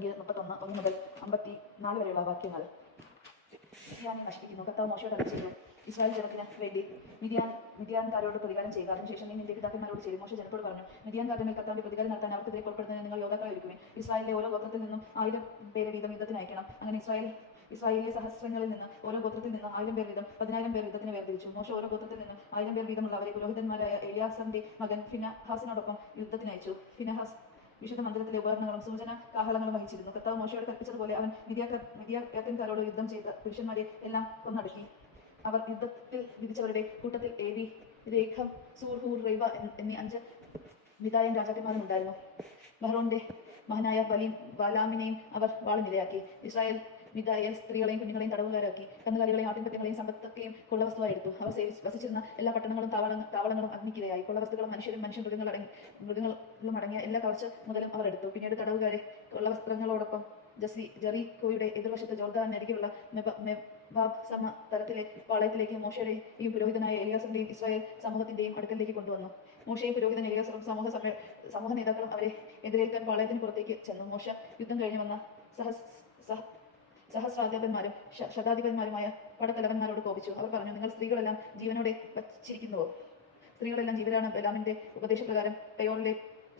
സംഖ്യ 31 മുതൽ 54 വരെയുള്ള വാക്യങ്ങൾ. മിദ്യാനെ നശിപ്പിക്കുന്നു. കർത്താവ് മോശയോട് അരുളിച്ചെയ്തു, ഇസ്രായേൽ ജനത്തിന് വേണ്ടി മിദ്യാൻകാരോട് പ്രതികാരം ചെയ്യുക. അതിനുശേഷം നീ നിന്റെ പിതാക്കന്മാരോട് ചെയ്യും. മോശെ ജനത്തോട് പറഞ്ഞു, മിദ്യാൻകാരുടെ മേൽ കർത്താവിന്റെ പ്രതികാരം നടത്താൻ അവർക്കെതിരെ പുറപ്പെടുന്നതിന് നിങ്ങൾ യോദ്ധാക്കളെ ഒരുക്കുവിൻ. ഇസ്രായേലിലെ ഓരോ ഗോത്രത്തിൽ നിന്നും 1000 പേരെ വീതം യുദ്ധത്തിന് അയക്കണം. അങ്ങനെ ഇസ്രായേലിലെ സഹസ്രങ്ങളിൽ നിന്ന് ഓരോ ഗോത്രത്തിൽ നിന്ന് 1000 പേർ വീതം 10,000 പേർ യുദ്ധത്തിന് വേർതിരിച്ചു. മോശെ ഓരോ ഗോത്രത്തിൽ നിന്ന് 1000 പേർ വീതമുള്ളവരെ പുരോഹിതന്മാരായ എലിയാസറിന്റെ മകൻ ഫിനെഹാസിനോടൊപ്പം യുദ്ധത്തിന് അയച്ചു. ഫിനെഹാസ് വിശുദ്ധ മന്ദിരത്തിലെ ഉപകരണങ്ങളും സൂചന കാഹളങ്ങളും വഹിച്ചിരുന്നു. കർത്താവ് മോശയോട് കൽപ്പിച്ചതുപോലെ അവൻ മിദ്യാൻകാരോട് യുദ്ധം ചെയ്ത പുരുഷന്മാരെ എല്ലാം കൊന്നടക്കി. അവർ യുദ്ധത്തിൽ വിധിച്ചവരുടെ കൂട്ടത്തിൽ ഏവി, രേഖം, സൂർ, ഹൂർ, റൈവ എന്നീ 5 മിദ്യാൻ രാജാക്കന്മാരും ഉണ്ടായിരുന്നു. ബഹ്റോന്റെ മകനായ ബാലാമിനെയും അവർ വാളിനിരയാക്കി. ഇസ്രായേൽ മിദ്യാൻ സ്ത്രീകളെയും കുഞ്ഞുങ്ങളെയും തടവുകാരാക്കി. കന്നുകാലികളെയും ആട്ടിൻപറ്റങ്ങളെയും സമ്പത്തൊക്കെയും കൊള്ളവസ്തുവായി എടുത്തു. അവർ വസിച്ചിരുന്ന എല്ലാ പട്ടണങ്ങളും താവളങ്ങളും അഗ്നിക്കിരയായി. കൊള്ളവസ്തുക്കളും മൃഗങ്ങളും അടങ്ങിയ എല്ലാ കവർച്ച മുതലും അവർ എടുത്തു. പിന്നീട് തടവുകാരെ കൊള്ളവസ്ത്രങ്ങളോടൊപ്പം ജെറിക്കോയുടെ എതിർവശത്ത് ജോർദാനരികെയുള്ള മെബാബ് സമതലത്തിലെ പാളയത്തിലേക്ക് മോശയുടെയും പുരോഹിതനായ എലിയാസറിന്റെയും ഇസ്രായേൽ സമൂഹത്തിന്റെയും അടുക്കലേക്ക് കൊണ്ടുവന്നു. മോശയും പുരോഹിതൻ എലിയാസറും സമൂഹ നേതാക്കളും അവരെ എതിരേൽക്കാൻ പാളയത്തിന് പുറത്തേക്ക് ചെന്നു. മോശ യുദ്ധം കഴിഞ്ഞു വന്ന സഹസ്രാധിപന്മാരും ശതാധിപന്മാരുമായ പടത്തലവന്മാരോട് കോപിച്ചു. അവർ പറഞ്ഞു, നിങ്ങൾ സ്ത്രീകളെല്ലാം ജീവനോടെ വച്ചിരിക്കുന്നുവോ? സ്ത്രീകളെല്ലാം ജീവനാണ് ബലാമിന്റെ ഉപദേശപ്രകാരം പെയോറിലെ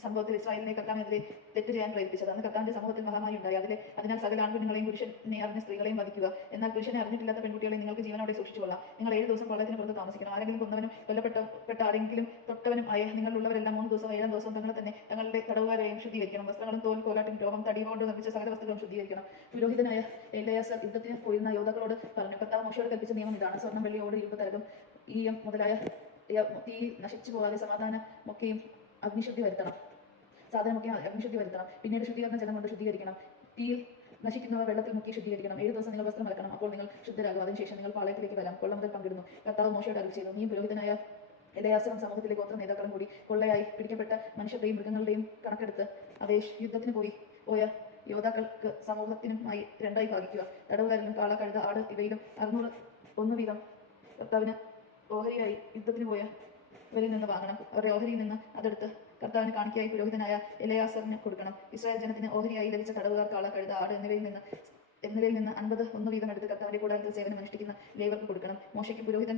സംഭവത്തിൽ ഇസ്രായേലിനെ കർത്താവിനെതിരെ തെറ്റ് ചെയ്യാൻ പ്രേരിപ്പിച്ചത്. അന്ന് കർത്താവിന്റെ സമൂഹത്തിൽ മഹാമായി ഉണ്ടായി. അതിനാൽ സകല ആൺകുഞ്ഞുങ്ങളെയും പുരുഷനെ അറിഞ്ഞ സ്ത്രീകളെയും വധിക്കുക. എന്നാൽ പുരുഷനെ അറിഞ്ഞിട്ടില്ലാത്ത പെൺകുട്ടികളെ നിങ്ങൾക്ക് ജീവനോടെ സൂക്ഷിച്ചുകൊള്ളാം. നിങ്ങൾ 7 ദിവസം പാളയത്തിന് പുറത്ത് താമസിക്കണം. ആരെങ്കിലും കൊന്നവനും കൊല്ലപ്പെട്ട ആരെങ്കിലും തൊട്ടവനും ആയ നിങ്ങളുള്ളവരെല്ലാം 3 ദിവസവും 7 ദിവസവും തങ്ങളുടെ തടവുകാരെയും ശുദ്ധീകരിക്കണം. വസ്ത്രങ്ങളും തോൽ, കോലാട്ടും രോമം, തടി കൊണ്ട് നിർമ്മിച്ച സകല വസ്തുക്കളും ശുദ്ധീകരിക്കണം. പുരോഹിതനായ എലിയാസർ യുദ്ധത്തിന് പോയിരുന്ന യോദ്ധാക്കളോട് പറഞ്ഞു, കർത്താവ് മോശയോട് കൽപ്പിച്ച നിയമം ഇതാണ്. സ്വർണ്ണം, വെള്ളി, ഓട്, ഇരുമ്പ്, തരകം, ഈയം മുതലായ തീയിൽ നശിച്ചു പോകാതെ സമാധാനമൊക്കെയും അഗ്നിശുദ്ധി വരുത്തണം. പിന്നീട് ശുദ്ധീകരണ ജലം കൊണ്ട് ശുദ്ധീകരിക്കണം. തീയിൽ നശിക്കുന്നവ വെള്ളത്തിൽ മുക്കി ശുദ്ധീകരിക്കണം. 7 ദിവസം നിങ്ങൾ വസ്ത്രം അലക്കണം. അപ്പോൾ നിങ്ങൾ ശുദ്ധരാകും. അതിനുശേഷം നിങ്ങൾ പാളയത്തിലേക്ക് വരാം. കൊള്ള മുതൽ പങ്കിടുന്നു. കർത്താവ് മോശയോട് അരുളിച്ചെയ്തു, നീ പുരോഹിതനായ എലിയാസറും സമൂഹത്തിലെ ഗോത്ര നേതാക്കളും കൂടി കൊള്ളയായി പിടിക്കപ്പെട്ട മനുഷ്യരുടെയും മൃഗങ്ങളുടെയും കണക്കെടുത്ത് യുദ്ധത്തിന് പോയ യോദ്ധാക്കൾക്ക് സമൂഹത്തിനുമായി 2 ആയി ഭാഗിക്കുക. തടവുകാരനും കാള, കഴുത, ആട് ഇവയിലും 601 വീതം കർത്താവിന് ഓഹരിയായി യുദ്ധത്തിന് പോയവരിൽ നിന്ന് വാങ്ങണം. അവരുടെ ഓഹരിയിൽ നിന്ന് അതെടുത്ത് കർത്താവിന് കാണിക്കയായി പുരോഹിതനായ എലിയാസറിന് കൊടുക്കണം. ഇസ്രായേൽ ജനത്തിന് ഓഹരിയായി ലഭിച്ച തടവുകാർ, കാള, കഴുത, ആട് എന്നിവയിൽ നിന്ന് 51 വീതം എടുത്ത് കർത്താവിന്റെ കൂടാരത്തിൽ സേവനം അനുഷ്ഠിക്കുന്ന ലേവർക്ക് കൊടുക്കണം. മോശയ്ക്കും പുരോഹിതൻ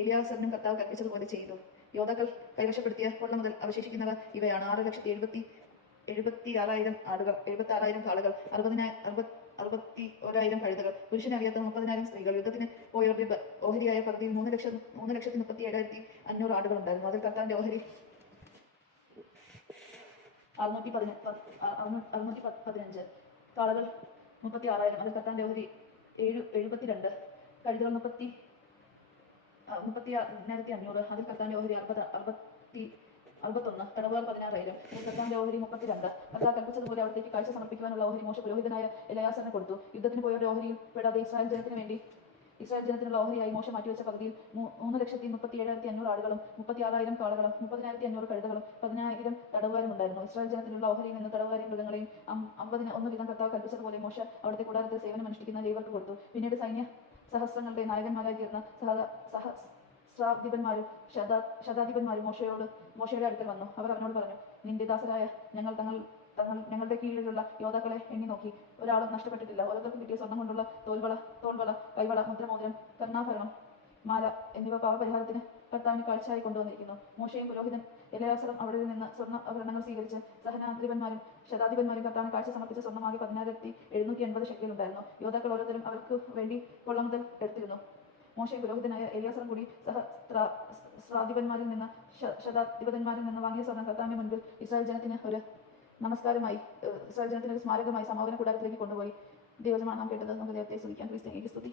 എലിയാസറിനും കർത്താവ് കൽപ്പിച്ചതുപോലെ ചെയ്തു. യോദ്ധാക്കൾ കൈവശപ്പെടുത്തിയ കൊള്ള മുതൽ അവശേഷിക്കുന്നവ ഇവയാണ്: 6,76,000 ആടുകൾ, 76,000 കാളകൾ, 61,000 കഴുതകൾ, പുരുഷനെ അറിയാത്ത 30,000 സ്ത്രീകൾ. യുദ്ധത്തിന് പോയവരുടെ ഓഹരിയായ പകുതിയിൽ 3,37,500 ആടുകൾ ഉണ്ടായിരുന്നു. അതിൽ കർത്താവിന്റെ ഓഹരി 615. കാളകൾ 36,000. അതിൽ കർത്താവിന്റെ ഓഹരി 72. കഴുതകൾ 31,500. അതിൽ കർത്താവിന്റെ ഓഹരി 61. തടവുകാർ 16,000. അതിൽ കർത്താവിന്റെ ഓഹരി 32. കർത്താവ് കൽപ്പിച്ചതുപോലെ അവിടത്തേക്ക് കാഴ്ച സമർപ്പിക്കുവാനുള്ള ഓഹരി മോശ പുരോഹിതനായ എലിയാസറിന് കൊടുത്തു. യുദ്ധത്തിന് പോയവരുടെ ഓഹരിയിൽ പെടാതെ ഇസ്രായേൽ ജനത്തിനുള്ള ഓഹരിയായി മോശ മാറ്റിവെച്ച പകുതിയിൽ 3,37,500 ആടുകളും 36,000 കാളകളും 30,500 കഴുതകളും 10,000 തടവുകാരും ഉണ്ടായിരുന്നു. ഇസ്രായേൽ ജനത്തിനുള്ള ഓഹരിയിൽ നിന്ന് തടവുകാരെയും മൃഗങ്ങളെയും 51 വീതം കർത്താവ് കൽപ്പിച്ചതുപോലെ മോശ അവിടുത്തെ കൂടാരത്തിൽ സേവനം അനുഷ്ഠിക്കുന്ന ലേവർക്ക് കൊടുത്തു. പിന്നീട് സഹസ്രങ്ങളുടെ നായകന്മാരായി തീർന്ന സഹസ്രാധിപന്മാരും ശതാധിപന്മാരും മോശയുടെ അടുക്കൽ വന്നു. അവർ അവനോട് പറഞ്ഞു, നിന്റെ ദാസരായ ഞങ്ങളുടെ കീഴിലുള്ള യോദ്ധാക്കളെ എണ്ണി നോക്കി. ഒരാളും നഷ്ടപ്പെട്ടിട്ടില്ല. ഓരോരുത്തർക്കും കിട്ടിയ സ്വർണ്ണം കൊണ്ടുള്ള തോൾവള, കൈവള, മുദ്രമോതിരം, കർണാഭരണം, മാല എന്നിവ പാപപരിഹാരത്തിന് കർത്താവിന് കാഴ്ചയായി കൊണ്ടുവന്നിരിക്കുന്നു. മോശയും പുരോഹിതൻ എലിയാസറും അവിടെ നിന്ന് സ്വർണ്ണാഭരണങ്ങൾ സ്വീകരിച്ച് സഹനാധിപന്മാരും ശതാധിപന്മാരും കർത്താവിന് കാഴ്ച സമർപ്പിച്ച സ്വർണ്ണമാകെ 10,780 ഷെക്കൽ ഉണ്ടായിരുന്നു. യോദ്ധാക്കൾ ഓരോരുത്തരും അവർക്ക് വേണ്ടി കൊള്ള മുതൽ എടുത്തിരുന്നു. മോശയും പുരോഹിതനായ എലിയാസറും കൂടി സഹസ്രാധിപന്മാരിൽ നിന്ന് ശതാധിപന്മാരിൽ നിന്ന് വാങ്ങിയ സ്വർണ്ണം കർത്താവിന്റെ മുൻപിൽ ഇസ്രായേൽ ജനത്തിന് ഒരു സ്മാരകമായി സമാപന കൂടാരത്തിലേക്ക് കൊണ്ടുപോയി. ദൈവജനമാണ് നാം കേട്ടത്. നമുക്ക് ദൈവത്തെ സ്തുതിക്കാം. ക്രിസ്തുവിനെ സ്തുതി.